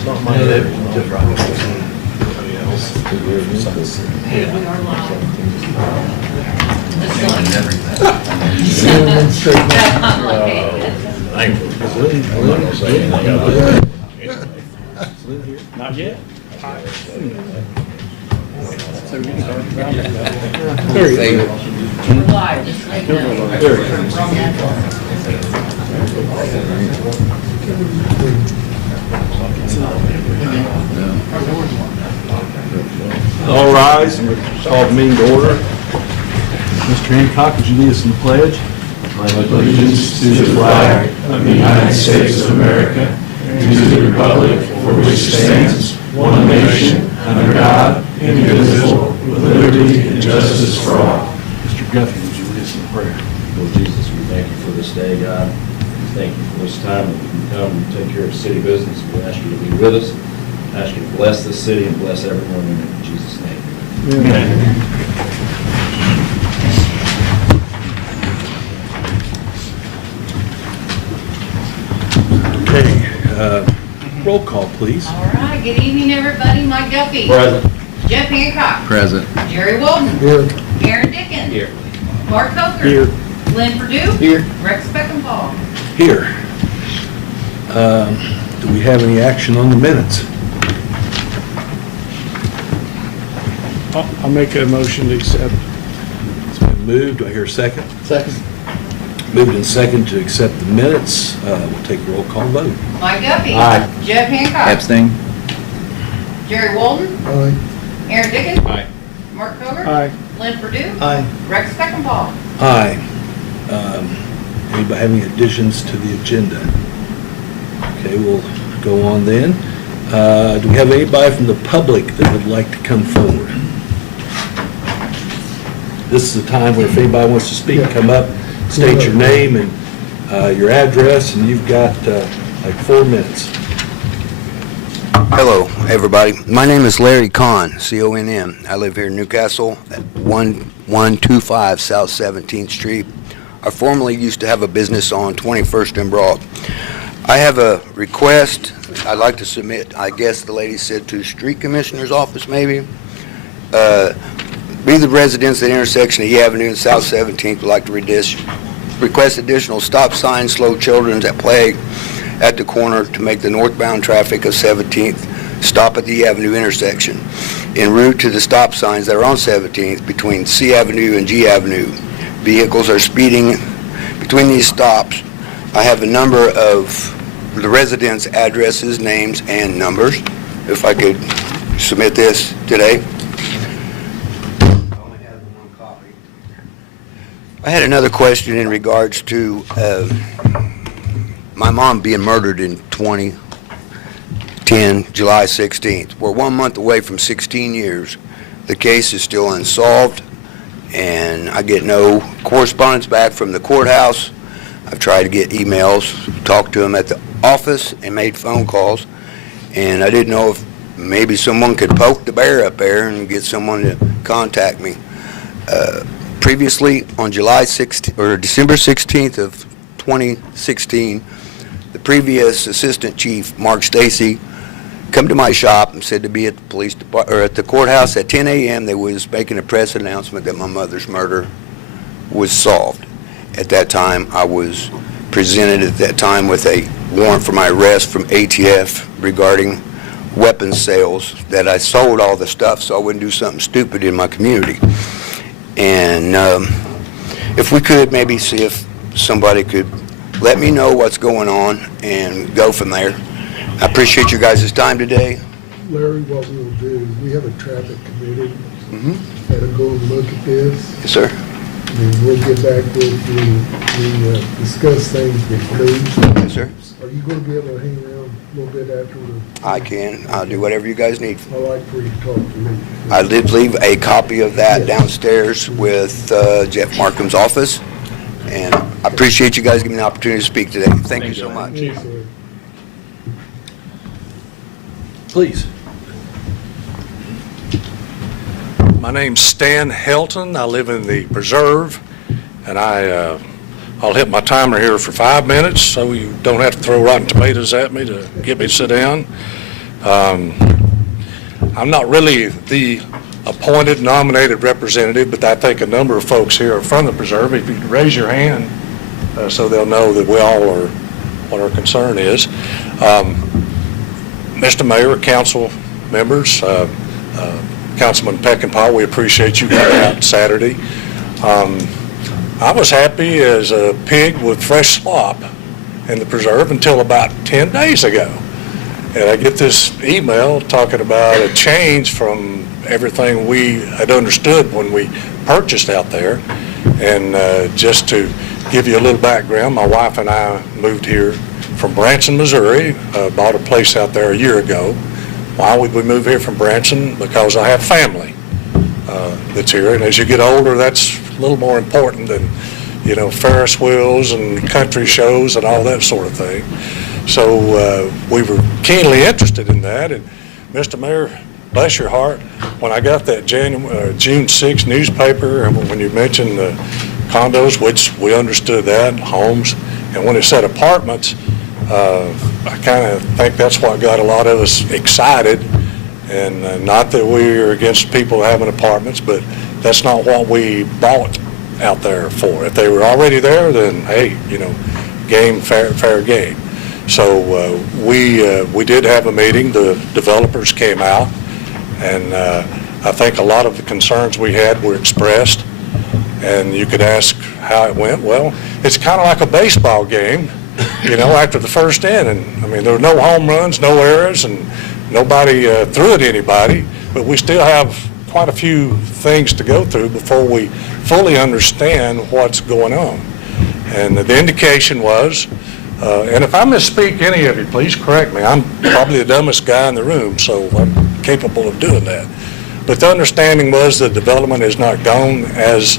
It's not my area. Anybody else? Hey, we are live. I'm not gonna say anything about it. Not yet. We're live, just like All rise, and we'll call the meeting to order. Mr. Hancock, would you lead us in the pledge? I pledge allegiance to the flag of the United States of America and to the republic for which it stands, one nation, under God, indivisible, with liberty and justice for all. Mr. Guthrie, would you lead us in prayer? Lord Jesus, we thank you for this day, God. We thank you for this time that we can come and take care of city business. We ask you to be with us. I ask you to bless this city and bless everyone in it. In Jesus' name. Okay, roll call, please. All right, good evening, everybody. Mike Duffy. Present. Jeff Hancock. Present. Jerry Walton. Here. Aaron Dickens. Here. Mark Coker. Here. Lynn Purdue. Here. Rex Beckenpaul. Here. Do we have any action on the minutes? I'll make a motion to accept. It's been moved. Do I hear a second? Second. Moved and second to accept the minutes. We'll take a roll call vote. Mike Duffy. Aye. Jeff Hancock. Abstain. Jerry Walton. Aye. Aaron Dickens. Aye. Mark Coker. Aye. Lynn Purdue. Aye. Rex Beckenpaul. Aye. Anybody have any additions to the agenda? Okay, we'll go on then. Do we have anybody from the public that would like to come forward? This is the time where if anybody wants to speak, come up, state your name and your address, and you've got like 4 minutes. Hello, everybody. My name is Larry Conn, C-O-N-N. I live here in Newcastle at 1125 South 17th Street. I formerly used to have a business on 21st and Broad. I have a request I'd like to submit. I guess the lady said to street commissioner's office, maybe. We, the residents at the intersection of E Avenue and South 17th, would like to request additional stop signs, slow children at play at the corner to make the northbound traffic of 17th stop at the E Avenue intersection. En route to the stop signs that are on 17th between C Avenue and G Avenue, vehicles are speeding between these stops. I have a number of the residents' addresses, names, and numbers. If I could submit this today. I had another question in regards to my mom being murdered in 2010, July 16th. We're 1 month away from 16 years. The case is still unsolved, and I get no correspondence back from the courthouse. I've tried to get emails, talked to them at the office, and made phone calls, and I didn't know if maybe someone could poke the bear up there and get someone to contact me. Previously, on December 16th of 2016, the previous assistant chief, Mark Stacy, come to my shop and said to be at the police department or at the courthouse at 10 a.m. They was making a press announcement that my mother's murder was solved. At that time, I was presented at that time with a warrant for my arrest from ATF regarding weapons sales, that I sold all the stuff so I wouldn't do something stupid in my community. And if we could maybe see if somebody could let me know what's going on and go from there. I appreciate you guys' time today. Larry, what we'll do is we have a traffic committee that'll go and look at this. Yes, sir. And we'll get back with you, we discuss things with Lee. Yes, sir. Are you going to be able to hang around a little bit after I can. I'll do whatever you guys need. I'd like for you to talk to Lee. I did leave a copy of that downstairs with Jeff Markham's office, and I appreciate you guys giving me the opportunity to speak today. Thank you so much. Yes, sir. Please. My name's Stan Helton. I live in the Preserve, and I'll hit my timer here for 5 minutes so you don't have to throw rotten tomatoes at me to get me to sit down. I'm not really the appointed nominated representative, but I think a number of folks here are from the preserve. If you could raise your hand so they'll know that we all are, what our concern is. Mr. Mayor, council members, Councilman Peckinpah, we appreciate you coming out Saturday. I was happy as a pig with fresh slop in the preserve until about 10 days ago. And I get this email talking about a change from everything we had understood when we purchased out there. And just to give you a little background, my wife and I moved here from Branson, Missouri, bought a place out there a year ago. Why would we move here from Branson? Because I have family that's here. And as you get older, that's a little more important than, you know, Ferris wheels and country shows and all that sort of thing. So we were keenly interested in that. And Mr. Mayor, bless your heart, when I got that June 6th newspaper, and when you mentioned the condos, which we understood that, homes, and when it said apartments, I kind of think that's what got a lot of us excited. And not that we're against people having apartments, but that's not what we bought out there for. If they were already there, then hey, you know, game, fair game. So we did have a meeting. The developers came out, and I think a lot of the concerns we had were expressed. And you could ask how it went. Well, it's kind of like a baseball game, you know, after the first inning. I mean, there were no home runs, no errors, and nobody threw at anybody, but we still have quite a few things to go through before we fully understand what's going on. And the indication was, and if I misspeak any of you, please correct me. I'm probably the dumbest guy in the room, so I'm capable of doing that. But the understanding was the development has not gone as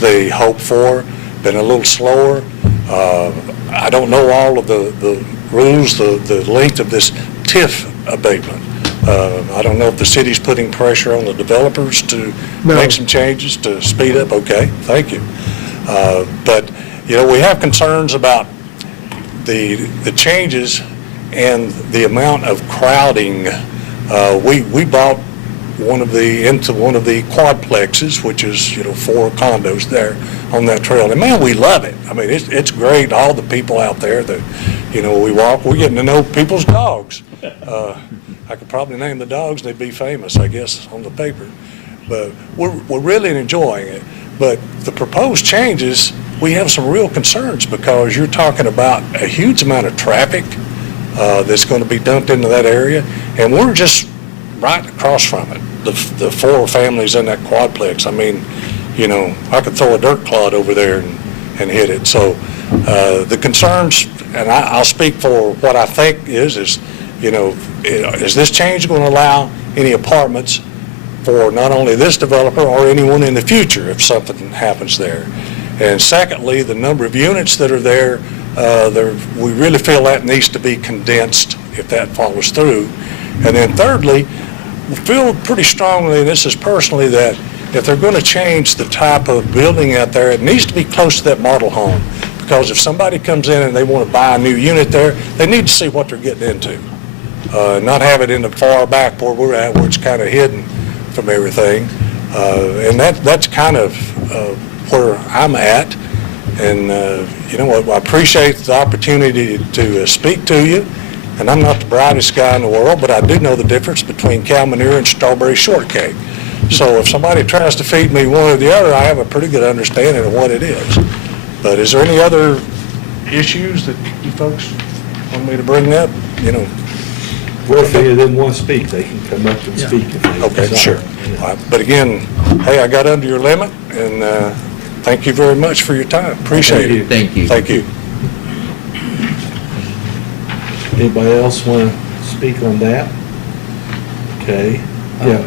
they hoped for, been a little slower. I don't know all of the rules, the length of this TIF abatement. I don't know if the city's putting pressure on the developers to make some changes to speed up. Okay, thank you. But, you know, we have concerns about the changes and the amount of crowding. We bought into one of the quadplexes, which is, you know, 4 condos there on that trail. And man, we love it. I mean, it's great. All the people out there that, you know, we're getting to know people's dogs. I could probably name the dogs, they'd be famous, I guess, on the paper. But we're really enjoying it. But the proposed changes, we have some real concerns because you're talking about a huge amount of traffic that's going to be dumped into that area. And we're just right across from it, the 4 families in that quadplex. I mean, you know, I could throw a dirt clod over there and hit it. So the concerns, and I'll speak for what I think is, you know, is this change going to allow any apartments for not only this developer or anyone in the future if something happens there? And secondly, the number of units that are there, we really feel that needs to be condensed if that follows through. And then thirdly, we feel pretty strongly, and this is personally, that if they're going to change the type of building out there, it needs to be close to that model home. Because if somebody comes in and they want to buy a new unit there, they need to see what they're getting into. Not have it in the far back where we're at, where it's kind of hidden from everything. And that's kind of where I'm at. And, you know, I appreciate the opportunity to speak to you. And I'm not the brightest guy in the world, but I do know the difference between cow manure and strawberry shortcake. So if somebody tries to feed me one or the other, I have a pretty good understanding of what it is. But is there any other issues that you folks want me to bring up? You know. Well, if any of them want to speak, they can come up and speak if they Okay, desire. sure. But again, hey, I got under your limit, and thank you very much for your time. Appreciate it. Thank you. Thank you. Anybody else want to speak on that? Okay, yeah.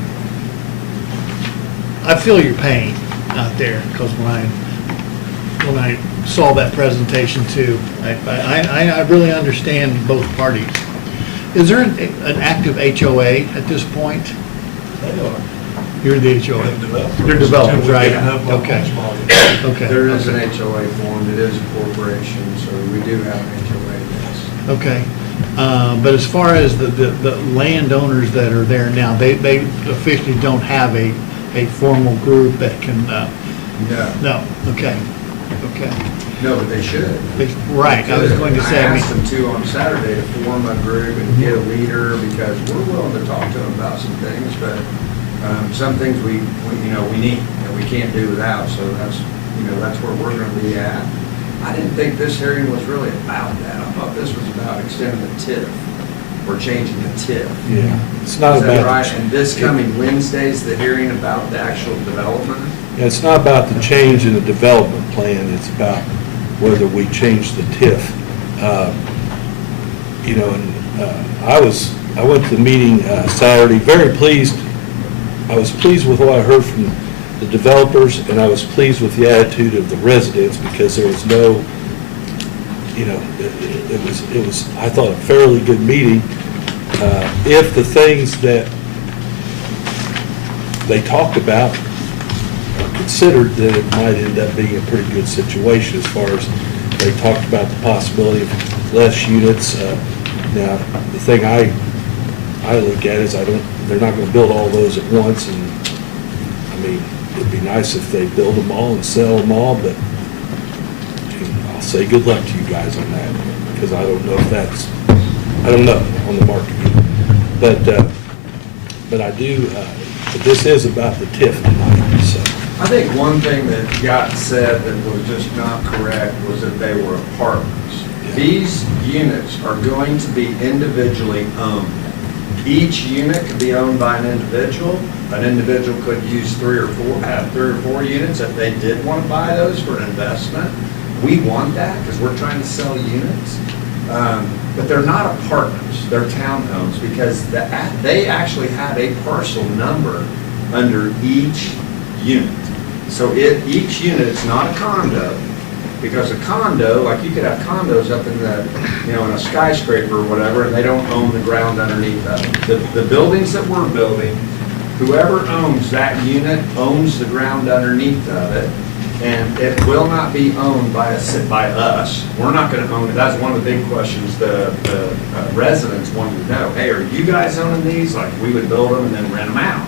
I feel your pain out there, because when I saw that presentation too, I really understand both parties. Is there an active HOA at this point? They are. You're the HOA. They're developers, right? Okay. There is an HOA formed, it is a corporation, so we do have an HOA, yes. Okay. But as far as the landowners that are there now, they officially don't have a formal group that can, no, okay. No, but they should. Right, I was going to say, I asked them to on Saturday to form a group and get a leader, because we're willing to talk to them about some things, but some things we need and we can't do without, so that's where we're gonna be at. I didn't think this hearing was really about that. I thought this was about extending the TIF, or changing the TIF. Yeah, it's not Is that about. right? And this coming Wednesday's the hearing about the actual development? Yeah, it's not about the change in the development plan, it's about whether we change the TIF. I went to the meeting Saturday, very pleased. I was pleased with what I heard from the developers, and I was pleased with the attitude of the residents, because there was no, it was, I thought, a fairly good meeting. If the things that they talked about are considered, then it might end up being a pretty good situation, as far as they talked about the possibility of less units. Now, the thing I look at is they're not gonna build all those at once, and, I mean, it'd be nice if they build them all and sell them all, but I'll say good luck to you guys on that, because I don't know if that's, I don't know on the market. But I do, but this is about the TIF tonight, so. I think one thing that got said that was just not correct was that they were apartments. Yeah. These units are going to be individually owned. Each unit could be owned by an individual. An individual could use have three or four units if they did want to buy those for an investment. We want that because we're trying to sell units. But they're not apartments, they're townhomes, because they actually have a parcel number under each unit. So each unit is not a condo, because a condo, like you could have condos up in in a skyscraper or whatever, and they don't own the ground underneath of it. The buildings that we're building, whoever owns that unit owns the ground underneath of it, and it will not be owned by us. We're not going to own it. That's one of the big questions the residents wanted to know. Hey, are you guys owning these? Like, we would build them and then rent them out.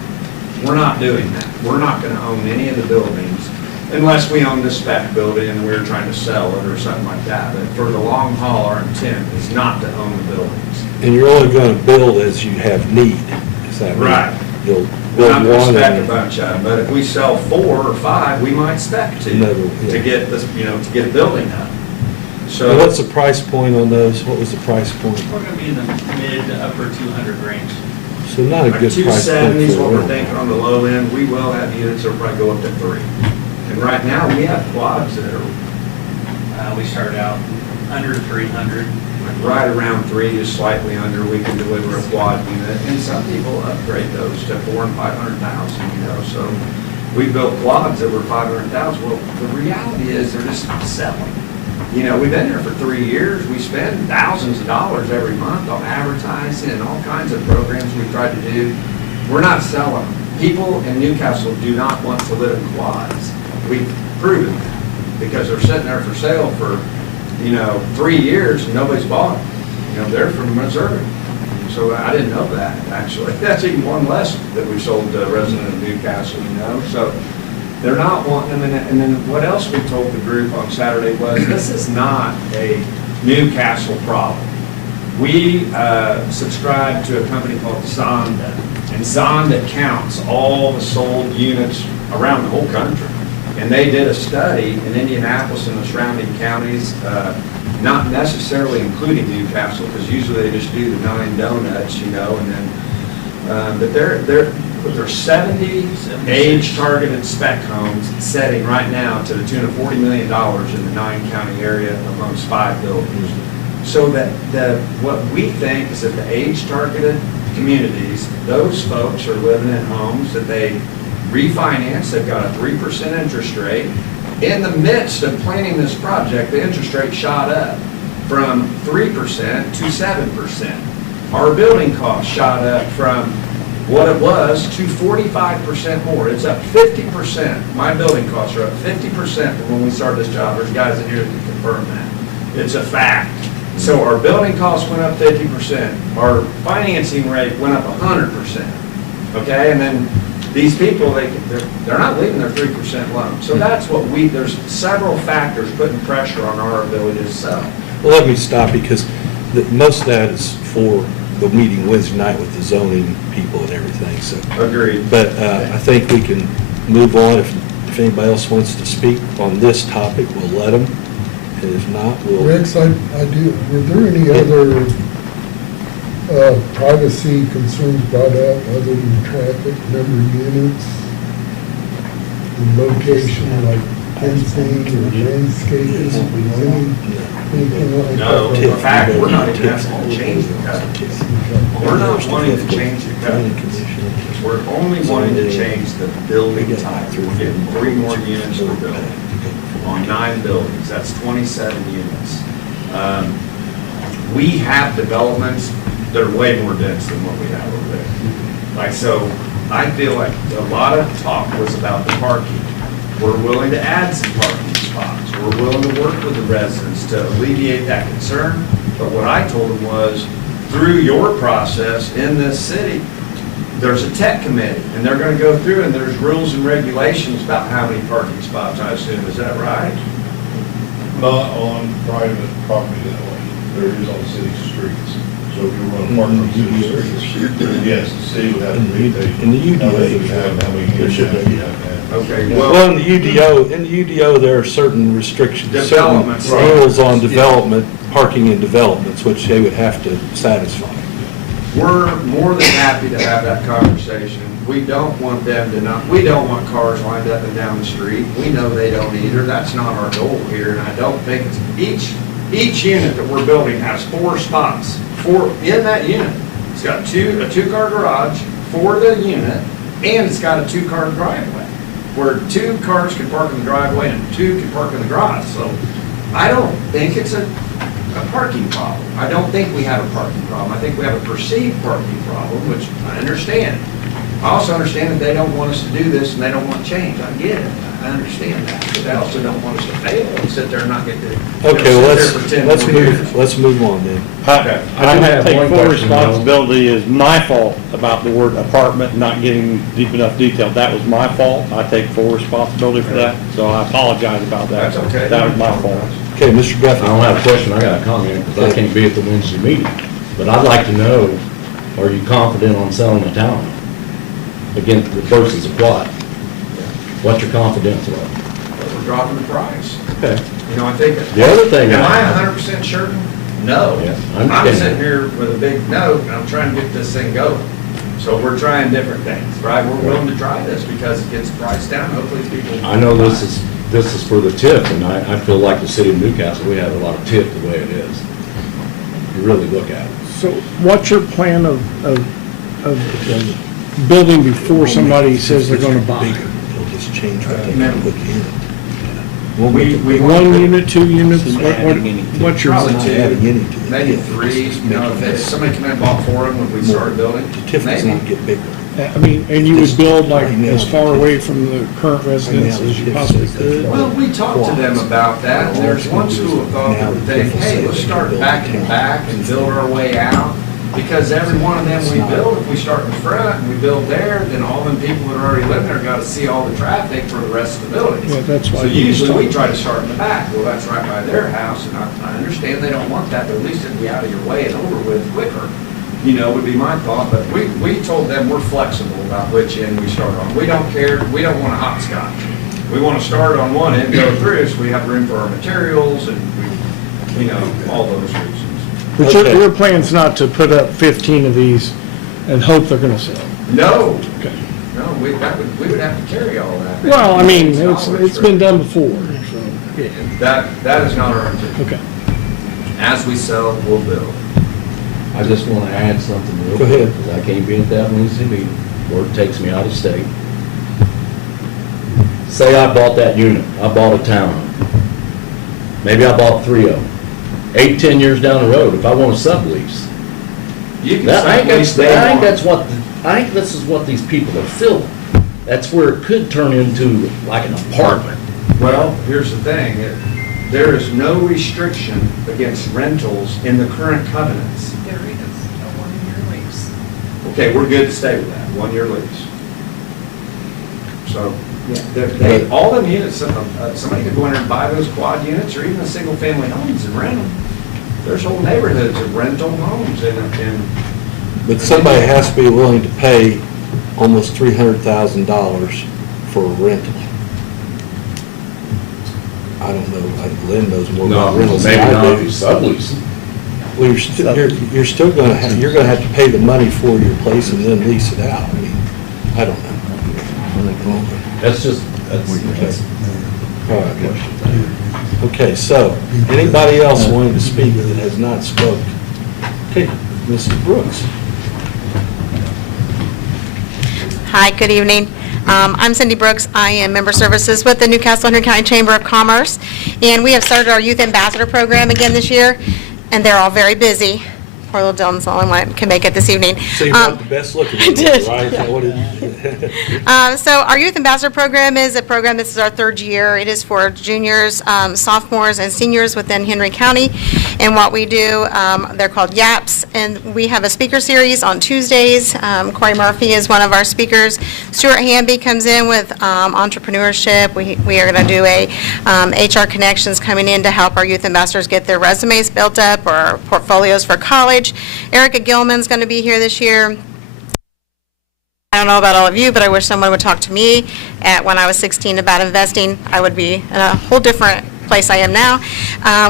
We're not doing that. We're not going to own any of the buildings unless we own the spec building and we're trying to sell it or something like that. But for the long haul, our intent is not to own the buildings. And you're only gonna build as you have need, is that right? Right. You'll We're not build going one to spec a and bunch of them, but if we sell 4 or 5, we might spec 2 Another, yeah. to get this, to get a building up. So And what's the price point on those? What was the price point? We're gonna be in the mid to upper 200 range. So not a like good price point 270 is for what a we're rental. thinking on the low end. We will have units that'll probably go up to 3. And right now, we have quads that are We started out under 300. right around 3, just slightly under. We can deliver a quad unit, and some people upgrade those to 400,000 and 500,000. So we built quads that were 500,000. Well, the reality is they're just not selling. We've been there for 3 years. We spend thousands of dollars every month on advertising and all kinds of programs we tried to do. We're not selling them. People in Newcastle do not want to live in quads. We've proven that, because they're sitting there for sale for 3 years and nobody's bought them. They're from Missouri. So I didn't know that, actually. That's even one less that we sold to a resident of Newcastle, So they're not wanting them. And then what else we told the group on Saturday was, this is not a Newcastle problem. We subscribe to a company called Zonda, and Zonda counts all the sold units around the whole country. And they did a study in Indianapolis and the surrounding counties, not necessarily including Newcastle, because usually they just do the 9 donuts, and then, but there's 70 age-targeted spec homes setting right now to the tune of $40 million in the 9-county area amongst 5 buildings. So that what we think is that the age-targeted communities, those folks are living in homes that they refinance. They've got a 3% interest rate. In the midst of planning this project, the interest rate shot up from 3% to 7%. Our building costs shot up from what it was to 45% more. It's up 50%. My building costs are up 50% from when we started this job. There's guys in here that can confirm that. It's a fact. So our building costs went up 50%, our financing rate went up 100%, okay? And then these people, they're not leaving their 3% loan. So that's what there's several factors putting pressure on our ability to sell. Well, let me stop, because most of that is for the meeting Wednesday night with the zoning people and everything, so. Agreed. But I think we can move on. If anybody else wants to speak on this topic, we'll let them. And if not, we'll. Rex, I do, were there any other privacy concerns brought up other than traffic, number of units, the location, like fencing or landscaping, anything like that? No, in fact, we're not even asking to change the code. We're not wanting to change the code. We're only wanting to change the building type. We're getting 3 more units per building on 9 buildings. That's 27 units. We have developments that are way more dense than what we have over there. Like, so I feel like a lot of talk was about the parking. We're willing to add some parking spots. We're willing to work with the residents to alleviate that concern. But what I told them was, through your process in this city, there's a tech committee, and they're going to go through, and there's rules and regulations about how many parking spots, I assume. Is that right? Not on private property that way. There is on city streets. So if you run a park on city streets, yes, the city would have to meet In the UDO, how many units you have to have. Okay, Well, in the UDO, there are certain restrictions, certain Developments. rules on development, parking and developments, which they would have to satisfy. We're more than happy to have that conversation. We don't want them to we don't want cars lined up and down the street. We know they don't either. That's not our goal here, and I don't think it's, each unit that we're building has 4 spots. In that unit. It's got a 2-car garage for the unit, and it's got a 2-car driveway, where 2 cars can park in the driveway and 2 can park in the garage. So I don't think it's a parking problem. I don't think we have a parking problem. I think we have a perceived parking problem, which I understand. I also understand that they don't want us to do this and they don't want change. I get it. I understand that. But they also don't want us to fail and sit there and not get to. Okay, well, let's move on then. Okay. I take full responsibility. Is my fault about the word apartment not getting deep enough detail. That was my fault. I take full responsibility for that, so I apologize about that. That's okay. That was my fault. Okay, Mr. Guthrie. I don't have a question, I got a comment, because I can't be at the Wednesday meeting. But I'd like to know, are you confident on selling the town against the versus a plot? What's your confidence level? We're dropping the price. Okay. You know, I think. The other thing. Am I 100% certain? No. Yeah, I understand I'm that. sitting here with a big no, and I'm trying to get this thing going. So we're trying different things, right? We're willing to try this because it gets the price down. Hopefully people. I know this is for the TIF, and I feel like the city of Newcastle, we have a lot of TIF the way it is. You really look at it. So what's your plan of building before somebody says they're gonna buy? It'll just change what they can put in it. We 1 unit, 2 units? What's your? Probably Not 2, adding any to it. maybe 3. You know, if somebody came in and bought 4 of them when we started building, The TIF does maybe. not get bigger. I mean, and you would build like as far away from the current residents as you possibly could? Well, we talked to them about that, and there's one school of thought that would think, hey, let's start back and back and build our way out, because every one of them we build, if we start in front and we build there, then all them people that are already living there got to see all the traffic for the rest of the buildings. Yeah, that's why So you usually we start- try to start in the back, well, that's right by their house, and I understand they don't want that, but at least it'd be out of your way and over with quicker. You know, would be my thought, but we told them we're flexible about which end we start on. We don't care, we don't want a hopscotch. We want to start on one end, go through, so we have room for our materials and, you know, all those reasons. But your plan's not to put up 15 of these and hope they're gonna sell? No, Okay. no, we would have to carry all that. Well, I mean, it's been done before, so, yeah, That is not our intent. okay. As we sell, we'll build. I just want to add something real Go quick, ahead. because I can't be at that Wednesday meeting, work takes me out of state. Say I bought that unit, I bought a town. Maybe I bought 3 of them. 8, 10 years down the road, if I want to sublease, You can I think sublease I think this is what these people are feeling. That's where it could turn into like an apartment. Well, here's the thing, There is no restriction against rentals in the current covenants. There is a 1-year lease. Okay, we're good to stay with that, 1-year lease. So, yeah, they, all them units, somebody could go in there and buy those quad units or even the single-family homes and rent them. There's whole neighborhoods of rental homes in But somebody has to be willing to pay almost $300,000 for a rental. I don't know, Lynn knows more about rentals than Maybe I not do. if you sublease. Well, you're still gonna have, you're gonna have to pay the money for your place and then lease it out. I mean, I don't know. That's just, that's, All right. Okay, so, anybody else wanting to speak that has not spoke? Okay, Mr. Brooks. Hi, good evening. I'm Cindy Brooks. I am Member Services with the Newcastle Henry County Chamber of Commerce, and we have started our Youth Ambassador Program again this year, and they're all very busy. Poor little Dylan's the only one that can make it this evening. So you want the best looking, right? did, Is that what it- So our Youth Ambassador Program is a program, this is our 3rd year. It is for juniors, sophomores, and seniors within Henry County. And what we do, they're called YAPS, and we have a speaker series on Tuesdays. Corey Murphy is one of our speakers. Stuart Hamby comes in with entrepreneurship. We are going to do a HR Connections coming in to help our youth ambassadors get their resumes built up or portfolios for college. Erica Gilman's going to be here this year. I don't know about all of you, but I wish someone would talk to me when I was 16 about investing. I would be in a whole different place I am now.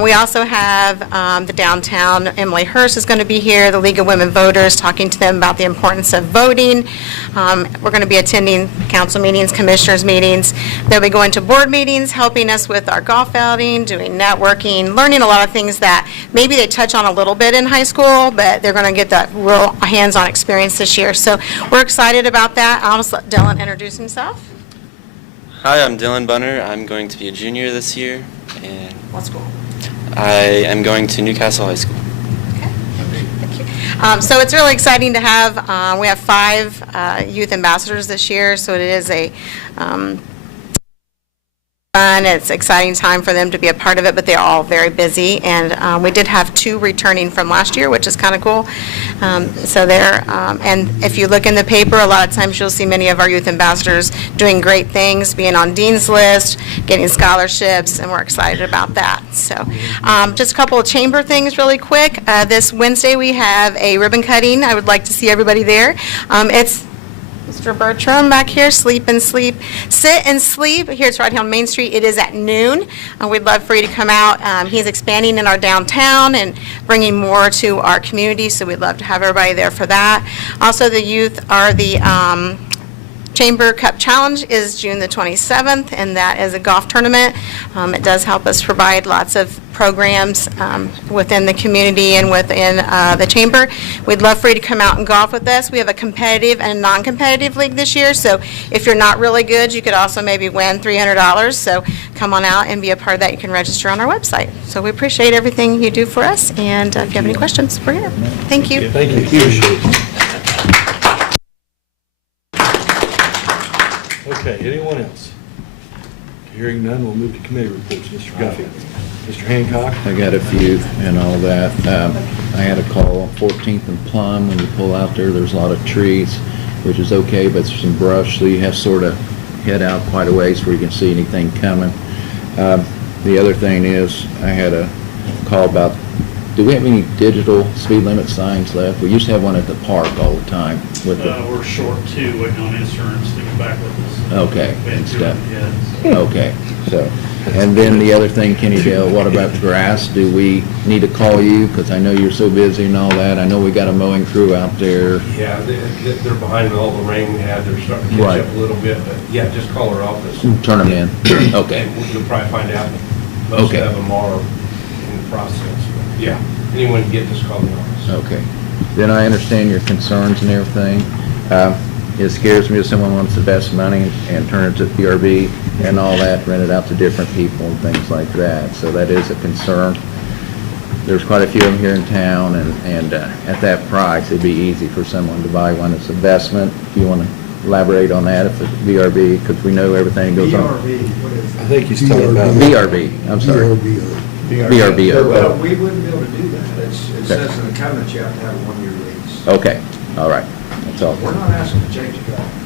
We also have the downtown, Emily Hurst is going to be here, the League of Women Voters, talking to them about the importance of voting. We're going to be attending council meetings, commissioners meetings. They'll be going to board meetings, helping us with our golf outing, doing networking, learning a lot of things that maybe they touch on a little bit in high school, but they're going to get that real hands-on experience this year. So we're excited about that. I'll just let Dylan introduce himself. Hi, I'm Dylan Bunner. I'm going to be a junior this year, and What school? I am going to Newcastle High School. Thank you. So it's really exciting to have, we have 5 youth ambassadors this year, so it is a fun, it's an exciting time for them to be a part of it, but they're all very busy, and we did have 2 returning from last year, which is kind of cool. So they're, and if you look in the paper, a lot of times you'll see many of our youth ambassadors doing great things, being on Dean's List, getting scholarships, and we're excited about that. So just a couple of chamber things really quick. This Wednesday we have a ribbon cutting. I would like to see everybody there. It's Mr. Bertram back here, Sleep and Sleep, Sit and Sleep. Here it's right here on Main Street. It is at noon. We'd love for you to come out. He's expanding in our downtown and bringing more to our community, so we'd love to have everybody there for that. Also, the youth are the Chamber Cup Challenge is June the 27th, and that is a golf tournament. It does help us provide lots of programs within the community and within the chamber. We'd love for you to come out and golf with us. We have a competitive and non-competitive league this year, so if you're not really good, you could also maybe win $300. So come on out and be a part of that. You can register on our website. So we appreciate everything you do for us, and if you have any questions, we're here. Thank you. Thank you. Appreciate it. Okay, anyone else? Hearing none, we'll move to committee reports. Mr. Guffey. Mr. Hancock? I got a few and all that. I had a call on 14th and Plum. When you pull out there, there's a lot of trees, which is okay, but there's some brush, so you have to sort of head out quite a ways where you can see anything coming. The other thing is, I had a call about, do we have any digital speed limit signs left? We used to have one at the park all the time with the... We're short 2, waiting on insurance to get back with us. Okay, Been and through stuff. it yet, so. Okay, so, and then the other thing, Kenny Dale, what about the grass? Do we need to call you? Because I know you're so busy and all that. I know we got a mowing crew out there. Yeah, they're behind all the rain we had, they're starting to catch Right. up a little bit, but yeah, just call our office. Turn them in. Okay. And you'll probably find out most Okay. of them are in the process. But yeah, anyone can get, just call the office. Okay. Then I understand your concerns and everything. It scares me if someone wants to invest money and turn it to PRB and all that, rent it out to different people and things like that. So that is a concern. There's quite a few of them here in town, and at that price, it'd be easy for someone to buy one as investment. If you want to elaborate on that if it's VRB, because we know everything goes on. what is I think he's talking about. VRB, I'm sorry. VRBO. Well, we wouldn't be able to do that. It Okay. says in the covenant you have to have a one-year lease. Okay, all right, that's all. We're not asking to change it.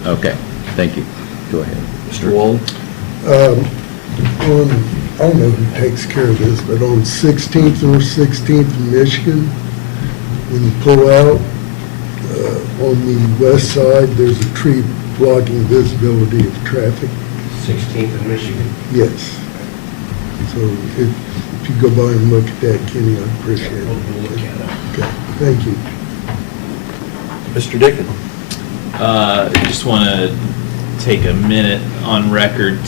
Okay, thank you. Go ahead. Mr. Walden? I don't know who takes care of this, but on 16th, North 16th in Michigan, when you pull out, on the west side, there's a tree blocking visibility of traffic. 16th in Michigan. Yes. So if you go by and look at that, Kenny, I'd appreciate it. We'll look at it. Okay, thank you. Mr. Dickon? I just want to take a minute on record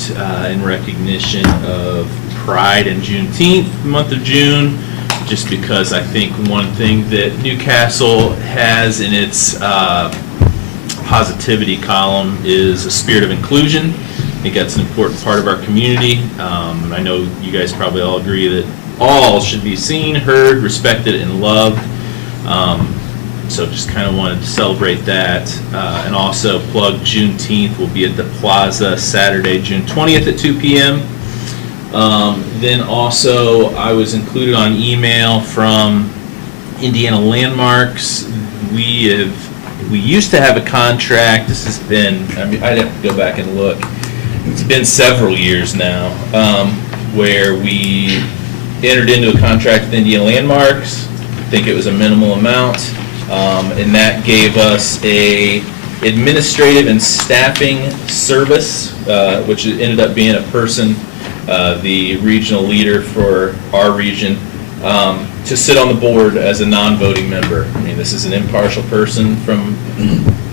in recognition of Pride and Juneteenth, the month of June, just because I think one thing that Newcastle has in its positivity column is a spirit of inclusion. I think that's an important part of our community. I know you guys probably all agree that all should be seen, heard, respected, and loved. So just kind of wanted to celebrate that. And also plug Juneteenth will be at the Plaza Saturday, June 20th at 2 p.m. Then also I was included on email from Indiana Landmarks. We used to have a contract. This has been, I mean, I'd have to go back and look. It's been several years now, where we entered into a contract with Indiana Landmarks. I think it was a minimal amount, and that gave us a administrative and staffing service, which ended up being a person, the regional leader for our region, to sit on the board as a non-voting member. I mean, this is an impartial person from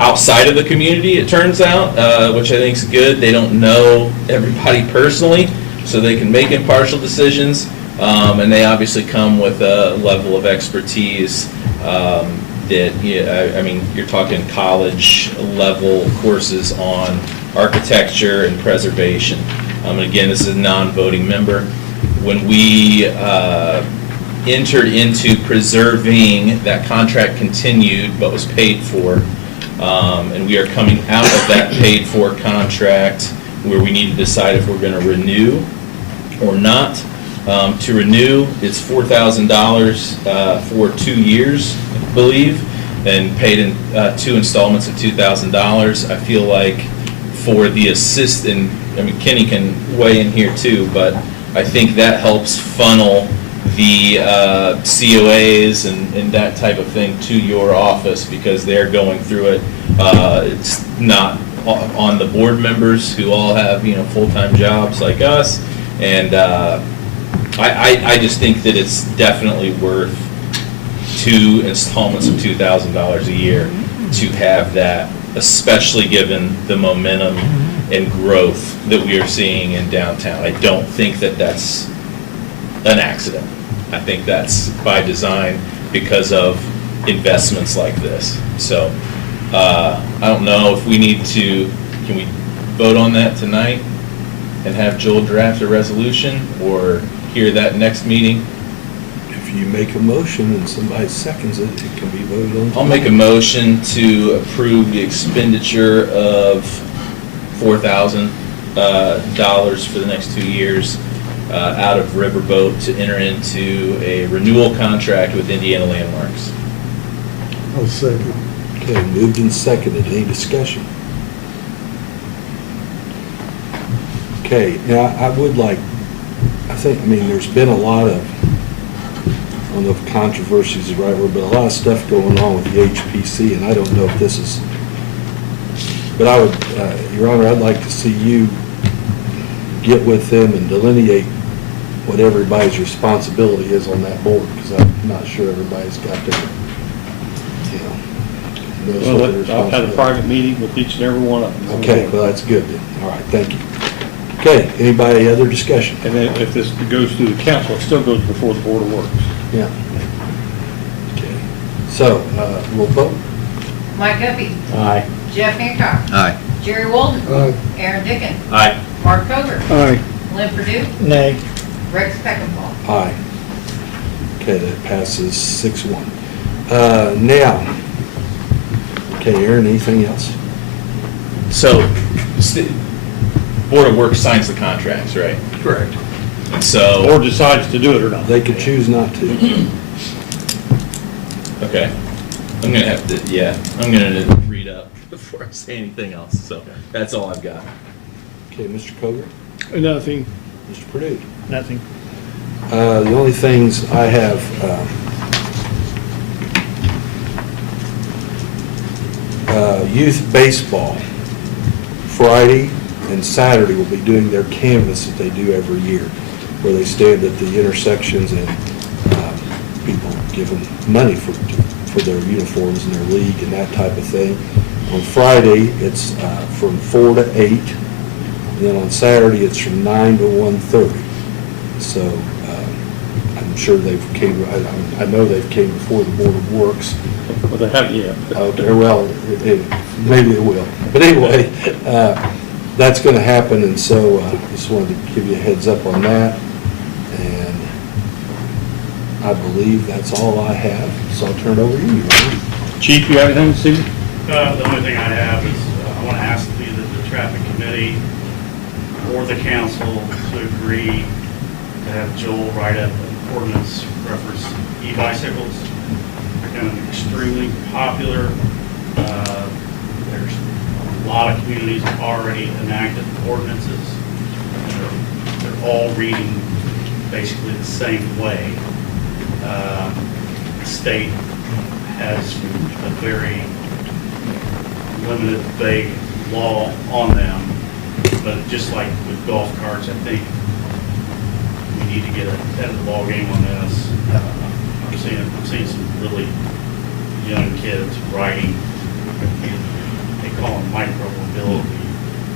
outside of the community, it turns out, which I think is good. They don't know everybody personally, so they can make impartial decisions, and they obviously come with a level of expertise that, yeah, I mean, you're talking college level courses on architecture and preservation. And again, this is a non-voting member. When we entered into preserving, that contract continued but was paid for. And we are coming out of that paid for contract where we need to decide if we're going to renew or not. To renew, it's $4,000 for 2 years, I believe, and paid in 2 installments of $2,000. I feel like for the assistant, I mean, Kenny can weigh in here too, but I think that helps funnel the COAs and that type of thing to your office because they're going through it. It's not on the board members who all have, you know, full-time jobs like us. And I just think that it's definitely worth 2 installments of $2,000 a year to have that, especially given the momentum and growth that we are seeing in downtown. I don't think that that's an accident. I think that's by design because of investments like this. So I don't know if we need to, can we vote on that tonight and have Joel draft a resolution or hear that next meeting? If you make a motion and somebody seconds it, it can be voted on. I'll make a motion to approve the expenditure of $4,000 for the next 2 years out of Riverboat to enter into a renewal contract with Indiana Landmarks. I'll second. Okay, moved and seconded. Any discussion? Okay, now I would like, I mean, there's been a lot of, I don't know if controversy is the right word, but a lot of stuff going on with the HPC, and I don't know if this is, but I would, Your Honor, I'd like to see you get with them and delineate what everybody's responsibility is on that board, because I'm not sure everybody's got their, you know, knows what their Well, I've had a responsibility. private meeting with each and every one of them. Okay, well, that's good then. All right, thank you. Okay, anybody other discussion? And then if this goes through the council, it still goes before the Board of Works. Yeah. Okay, so, we'll vote. Mike Guffey. Aye. Jeff Hancock. Aye. Jerry Walden. Aye. Aaron Dickens. Aye. Mark Koger. Aye. Lynn Purdue. Nay. Rex Peckinpah. Aye. Okay, that passes 6-1. Now, okay, Aaron, anything else? So, Board of Works signs the contracts, right? Correct. And so. Or decides to do it or not. They could choose not to. Okay. I'm gonna have to, yeah, I'm gonna read up before I say anything else, so that's all I've got. Okay, Mr. Coger? Nothing, Mr. Purdue? nothing. The only things I have, youth baseball, Friday and Saturday will be doing their canvas that they do every year, where they stand at the intersections and people give them money for their uniforms and their league and that type of thing. On Friday, it's from 4 to 8, and then on Saturday, it's from 9 to 1:30. So I'm sure they've came, I know they've came before the Board of Works. Well, they haven't yet. Okay, well, maybe it will. But anyway, that's going to happen, and so just wanted to give you a heads up on that. And I believe that's all I have, so I'll turn it over to you, Ron. Chief, you have anything to say? The only thing I have is, I want to ask either the traffic committee or the council to agree to have Joel write up an ordinance reference e-bicycles. They're becoming extremely popular. There's a lot of communities have already enacted ordinances. They're all reading basically the same way. The state has a very limited, vague law on them, but just like with golf carts, I think we need to get ahead of the ballgame on this. I'm seeing some really young kids riding, they call them micro-mobility.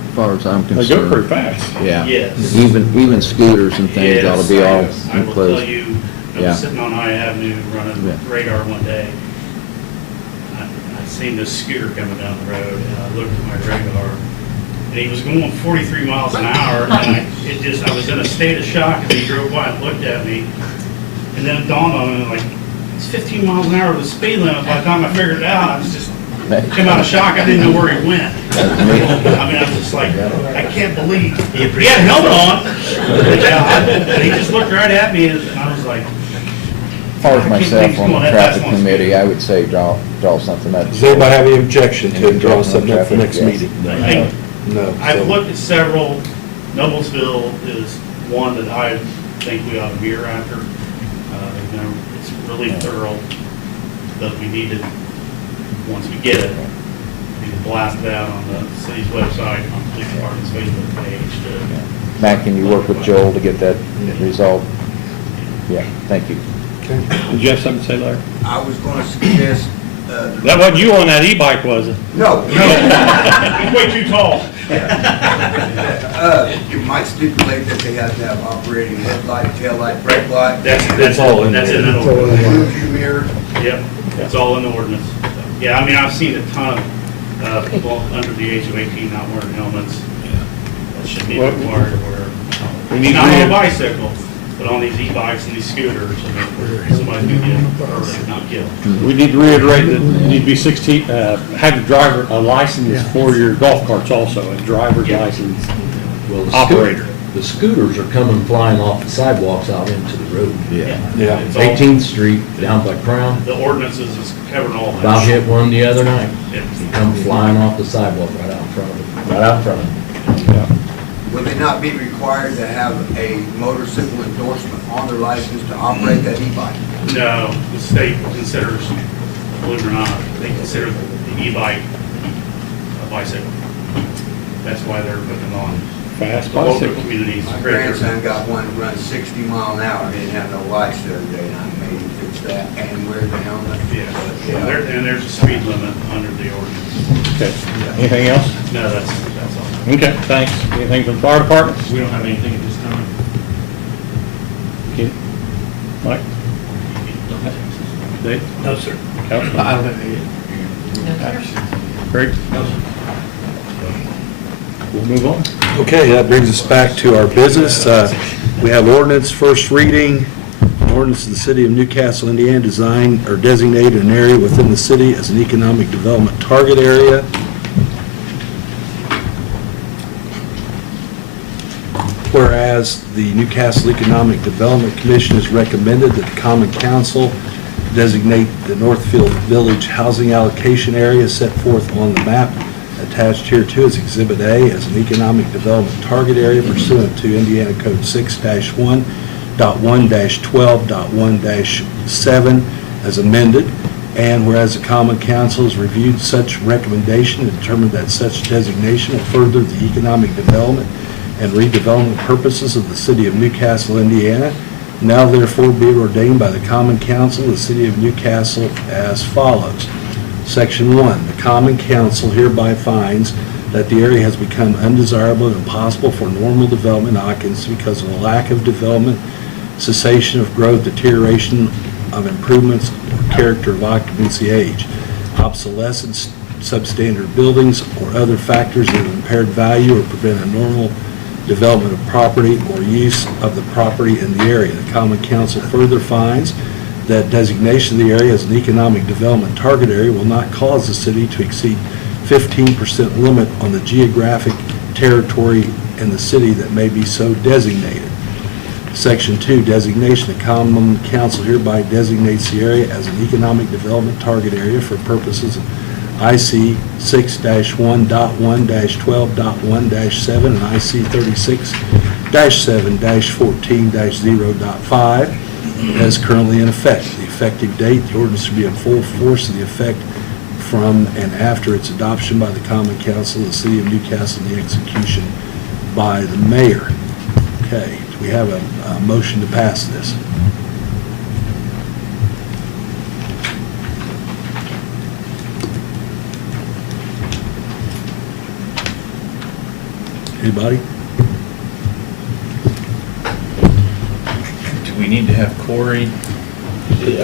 As far as I'm They concerned. go pretty fast. Yeah. Yes. Even scooters and things ought to be all Yes, I will tell enclosed. you, I Yeah. was sitting on High Avenue running Yeah. radar one day. I seen this scooter coming down the road, and I looked at my radar, and he was going 43 miles an hour, and I was in a state of shock as he drove by and looked at me, and then it dawned on me, like, it's 15 miles an hour with the speed limit. By the time I figured it out, I was just, came out of shock, I didn't know where he went. I mean, I was just like, I can't believe, he had a helmet on, and he just looked right at me, and I was like, As far as I can't myself believe on he's the going that traffic fast on committee, I would say draw something up. Does anybody have any objection to drawing something up for next Yes. meeting? I- No. I've so- looked at several. Noblesville is one that I think we ought to mirror after. It's really thorough, but we need to, once we get it, we need to blast it out on the city's website, on the police department's Facebook page. Matt, can you work with Joel to get that resolved? Yeah, thank you. Okay. Did you have something to say, Larry? I was going to suggest, That wasn't you on that e-bike, was it? no, He's way too tall. you might stipulate that they have to have operating headlight, taillight, brake light. That's all in That's there. in the That's all in ordinance. there. Rearview mirror. Yep, it's all in the ordinance. Yeah, I mean, I've seen a ton of people under the age of 18 not wearing helmets. That should be Well, required to wear. we need Not on a to- bicycle, but on these e-bikes and these scooters, I mean, where somebody's gonna get hurt, not killed. We need to reiterate that you need to be 16, have your driver, a license for your golf carts also, a driver's Yeah. license. Well, the Operator. The scooters are coming flying off the sidewalks out into the road. Yeah. It's all- 18th Street down by Crown, The ordinances is covering all that. about hit one the other night. Yeah. He come flying off the sidewalk right out in front of him, right out in front of him. Will they not be required to have a motorcycle endorsement on their license to operate that e-bike? No, the state considers, believe it or not, they consider the e-bike a bicycle. That's why they're putting it on. Fast The local bicycle. communities. My grandson got one that runs 60 mile an hour, didn't have no lights the other day, and I made him fix that and wear the helmet. Yeah, But, and there's a speed limit under the ordinance. Okay. Anything else? No, that's all. Okay, thanks. Anything from the fire department? We don't have anything at this time. Okay. Mike? Dave? No, sir. Councilman? I don't have any. Craig? We'll move on. Okay, that brings us back to our business. We have ordinance, first reading, ordinance of the city of Newcastle, Indiana, design or designate an area within the city as an economic development target area. whereas the Newcastle Economic Development Commission has recommended that the Common Council designate the Northfield Village housing allocation area set forth on the map attached here to as Exhibit A as an economic development target area pursuant to Indiana Code 6-1.1-12.1-7 as amended. And whereas the Common Council has reviewed such recommendation and determined that such designation will further the economic development and redevelopment purposes of the city of Newcastle, Indiana, now therefore be it ordained by the Common Council of the city of Newcastle as follows. Section 1, the Common Council hereby finds that the area has become undesirable and impossible for normal development occupancy because of a lack of development, cessation of growth, deterioration of improvements, or character of occupancy age, obsolescence, substandard buildings, or other factors that have impaired value or prevent a normal development of property or use of the property in the area. The Common Council further finds that designation of the area as an economic development target area will not cause the city to exceed 15% limit on the geographic territory in the city that may be so designated. Section 2, designation. The Common Council hereby designates the area as an economic development target area for purposes of IC 6-1.1-12.1-7 and IC 36-7-14-0.5 as currently in effect. The effective date, the ordinance should be in full force of the effect from and after its adoption by the Common Council of the City of Newcastle and the execution by the mayor. Okay, do we have a motion to pass this? Anybody? Do we need to have Corey?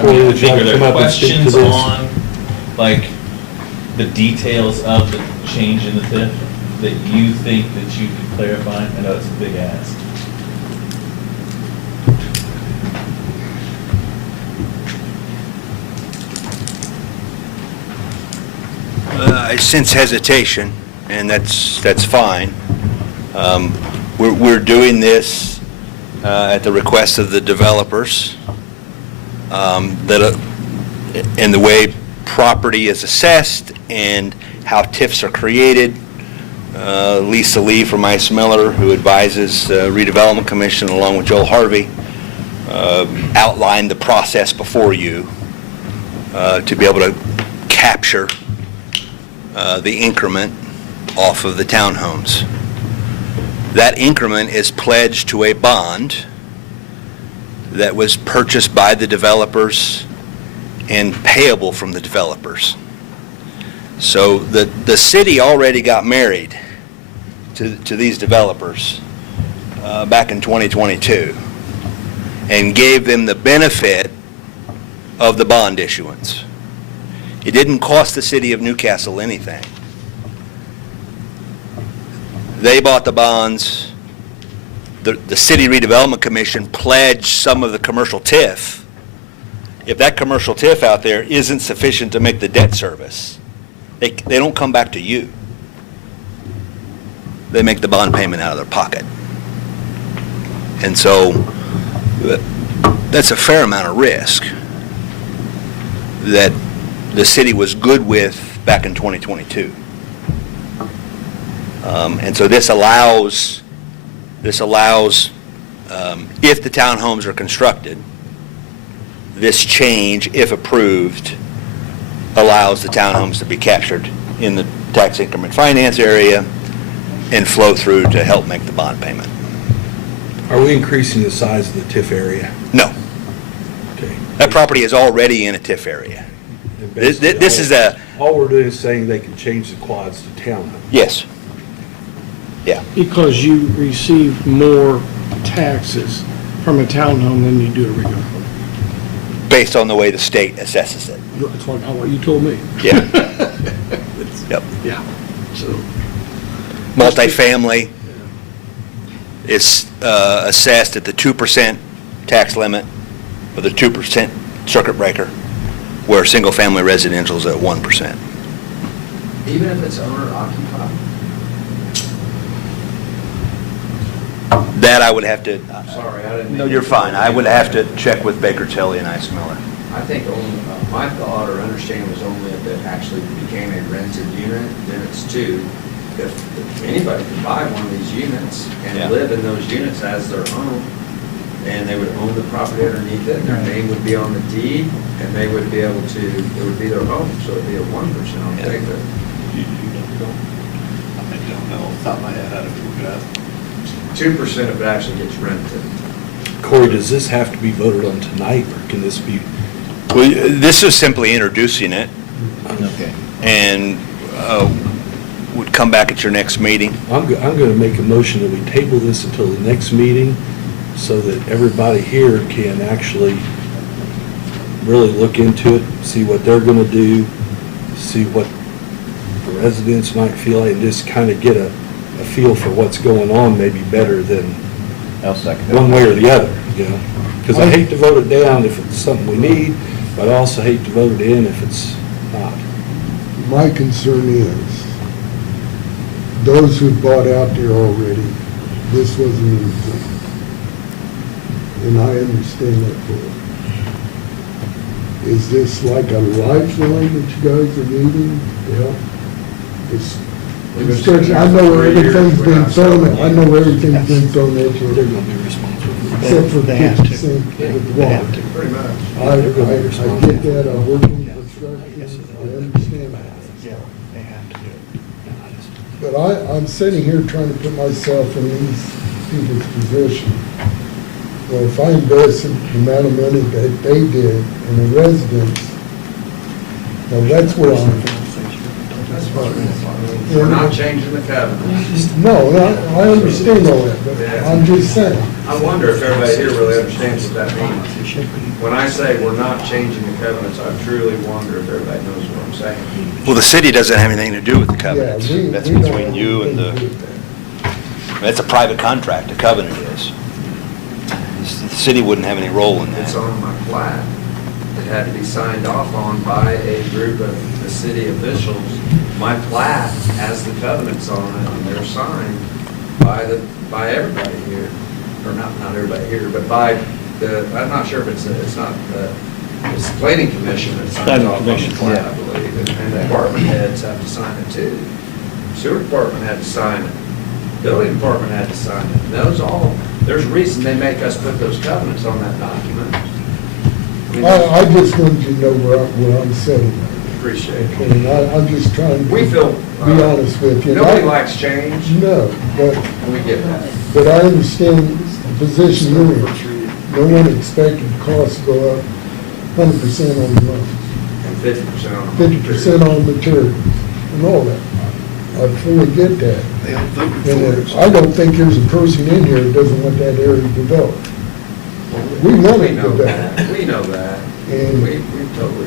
Corey, would you like Are to there come up and speak to questions this? on, like, the details of the change in the TIF that you think that you could clarify? I know it's a big ask. I sense hesitation, and that's fine. We're doing this at the request of the developers, and the way property is assessed and how TIFs are created. Lisa Lee from Ice Miller, who advises Redevelopment Commission along with Joel Harvey, outlined the process before you to be able to capture the increment off of the townhomes. That increment is pledged to a bond that was purchased by the developers and payable from the developers. So the city already got married to these developers back in 2022 and gave them the benefit of the bond issuance. It didn't cost the city of Newcastle anything. They bought the bonds. The City Redevelopment Commission pledged some of the commercial TIF. If that commercial TIF out there isn't sufficient to make the debt service, they don't come back to you. They make the bond payment out of their pocket. And so that's a fair amount of risk that the city was good with back in 2022. And so this allows, if the townhomes are constructed, this change, if approved, allows the townhomes to be captured in the tax increment finance area and flow through to help make the bond payment. Are we increasing the size of the TIF area? No. Okay. That property is already in a TIF area. This is a... All we're doing is saying they can change the quads to townhomes. Yes. Yeah. Because you receive more taxes from a townhome than you do a regular home. Based on the way the state assesses it. That's what you told me. Yeah. Yep. Yeah, so. Multifamily is assessed at the 2% tax limit, or the 2% circuit breaker, where single-family residential is at 1%. Even if it's owner occupied? That I would have to, Sorry, I didn't. no, you're fine. I would have to check with Baker Tilly and Ice Miller. I think only, my thought or understanding was only if it actually became a rented unit, then it's two. If anybody could buy one of these units Yeah. and live in those units as their own, and they would own the property underneath it, their name would be on the deed, and they would be able to, it would be their home, so it'd be a 1%, I'll take that. I don't know, off the top of my head, I'd have to look it up. 2% if it actually gets rented. Corey, does this have to be voted on tonight, or can this be? Well, this is simply introducing it Okay. and would come back at your next meeting. I'm going to make a motion that we table this until the next meeting so that everybody here can actually really look into it, see what they're going to do, see what the residents might feel like, and just kind of get a feel for what's going on, maybe better than I'll second that. one way or the other, you know? Because I hate to vote it down if it's something we need, but I also hate to vote it in if it's not. My concern is, those who bought out there already, this wasn't easy. And I understand that fully. Is this like a lifeline that you guys are needing to help? It's construction, I know everything's been thrown, I know everything's been thrown at you. They're going to be responsible. Except for They have to. 50% with They have water. to. Pretty much. I get that, I work in construction, I understand that. Yeah, they have to do it. But I'm sitting here trying to put myself in these people's position. Well, if I invest the amount of money that they did in the residents, now that's where That's what, we're not changing the covenant. no, I understand all that, but I'm just saying. I wonder if everybody here really understands what that means. When I say we're not changing the covenants, I truly wonder if everybody knows what I'm saying. Well, the city doesn't have anything to do with the Yeah, covenants. That's we don't between have you and anything to do the, with that. that's a private contract, the covenant is. The city wouldn't have any role in It's that. on my plat. It had to be signed off on by a group of the city officials. My plat has the covenants on it, and they're signed by everybody here. Or not everybody here, but by I'm not sure if it's not it's the planning commission that signs Planning off on the commission, plat, yeah. I believe. And the department heads have to sign it too. Sewer department had to sign it. Building department had to sign it. And those all, there's a reason they make us put those covenants on that document. I mean, I just want you to know where I'm sitting. Appreciate it. And I'm just trying to We feel, be honest with you. Nobody likes change. No, but We get that. But I understand the position you're in. No one expected costs to go up 100% on the loan, And 50% on. 50% on materials and all that. I fully get that. And I don't think there's a person in here that doesn't want that area developed. We want it know developed. that. We know that. And- We totally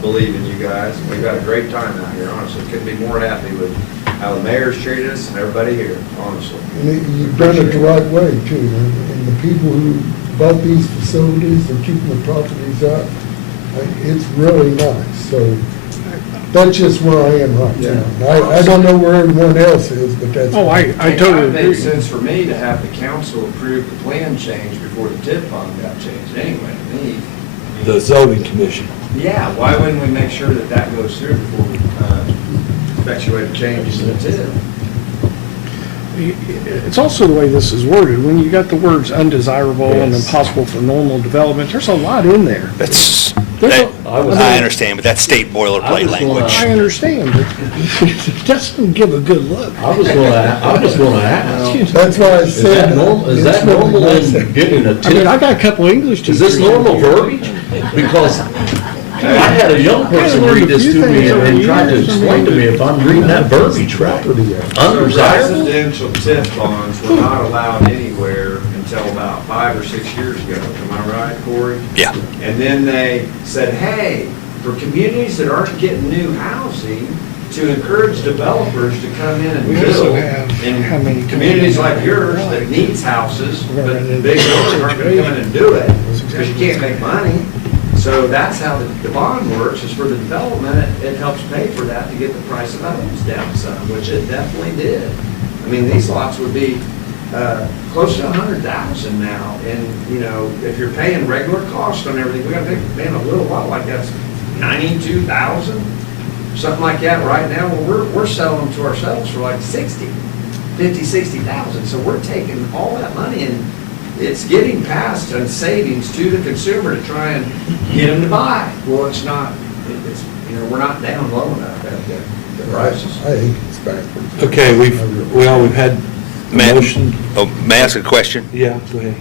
believe in you guys. We've got a great time out here, honestly. Couldn't be more happy with how the mayor's treated us and everybody here, honestly. And you've done it the right way too. And the people who bought these facilities, they're keeping the properties up. It's really nice. So that's just where I am right now. I don't know where everyone else is, but that's. Oh, I totally It made agree. sense for me to have the council approve the plan change before the TIF bond got changed anyway, to me. The zoning commission. Yeah, why wouldn't we make sure that that goes through before we effectuate changes in the TIF? It's also the way this is worded. When you got the words undesirable and Yes. impossible for normal development, there's a lot in there. That's, There's I understand, but that's state boilerplate language. I understand, but it doesn't give a good look. I was gonna ask. That's why I Is said. that normal, is that it's really normal nice. in getting a I mean, I tip? got a couple English teachers. Is this normal verbiage? Because I had a young person read this to me and tried to explain to me if I'm reading that verbiage right. Undesirable? Residential TIF bonds were not allowed anywhere until about 5 or 6 years ago. Am I right, Corey? Yeah. And then they said, hey, for communities that aren't getting new housing, to encourage developers to come in and We also build. have how many- In communities like yours that needs houses, but the big ones aren't gonna come in and do it, because you can't make money. So that's how the bond works, is for the development, it helps pay for that to get the price of homes down some, which it definitely did. I mean, these lots would be close to 100,000 now. And, you know, if you're paying regular cost on everything, we gotta pay a little while like that's 92,000, something like that right now. Well, we're selling them to ourselves for like 60,000. So we're taking all that money and it's getting passed on savings to the consumer to try and get them to buy. Well, it's not, it's, you know, we're not down low enough at the prices. I think it's backwards. Okay, we've had a motion. May I ask a question? Yeah, go ahead.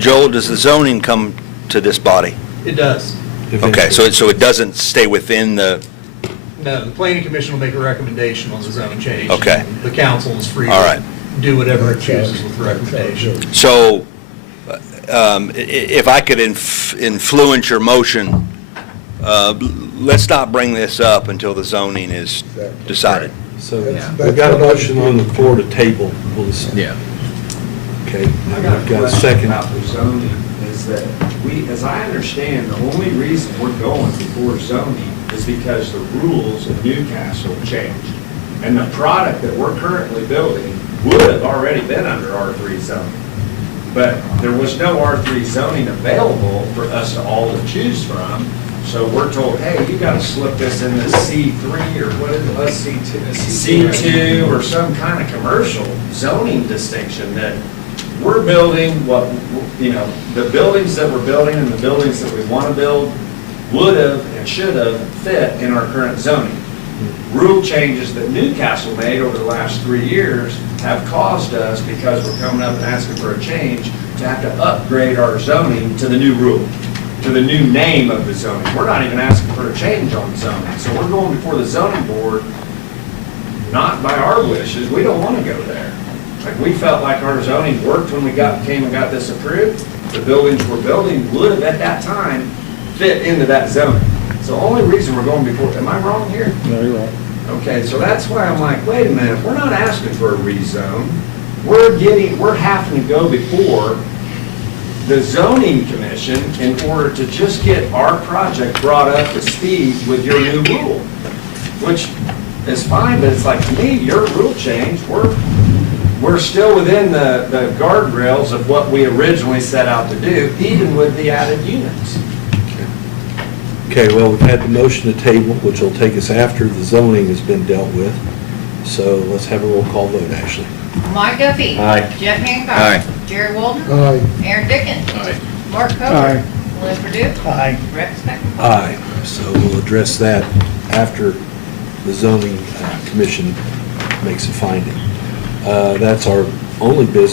Joel, does the zoning come to this body? It does. Okay, so it doesn't stay within the, No, the planning commission will make a recommendation on the zone change. Okay. and The council is free All right. to do whatever it chooses with the recommendation. so if I could influence your motion, let's not bring this up until the zoning is decided. So we've got a motion on the floor to table. We'll just- Yeah. Okay, I I've got got a question second. about the zoning, is that we, as I understand, the only reason we're going before zoning is because the rules in Newcastle changed. And the product that we're currently building would have already been under R3 zoning. But there was no R3 zoning available for us to all to choose from. So we're told, hey, you gotta slip this in the C3 or what is it? C2 or some kind of commercial zoning distinction that we're building what, you know, the buildings that we're building and the buildings that we want to build would have and should have fit in our current zoning. Rule changes that Newcastle made over the last 3 years have caused us, because we're coming up and asking for a change, to have to upgrade our zoning to the new rule, to the new name of the zoning. We're not even asking for a change on zoning. So we're going before the zoning board, not by our wishes. We don't want to go there. Like, we felt like our zoning worked when we came and got this approved. The buildings we're building would have at that time fit into that zoning. So the only reason we're going before, am I wrong here? No, you're right. Okay, so that's why I'm like, wait a minute, we're not asking for a rezone. We're having to go before the zoning commission in order to just get our project brought up to speed with your new rule, which is fine, but it's like, to me, your rule change, we're still within the guardrails of what we originally set out to do, even with the added units. Okay, well, we've had the motion to table, which will take us after the zoning has been dealt with. So let's have a roll call vote, Ashley. Mike Duffy. Aye. Jeff Hancock. Aye. Jerry Walden. Aye. Aaron Dickens. Aye. Mark Coker. Aye. Lynn Purdue. Aye. Rex Speckenpfall. Aye. So we'll address that after the zoning commission makes a finding. That's our only business.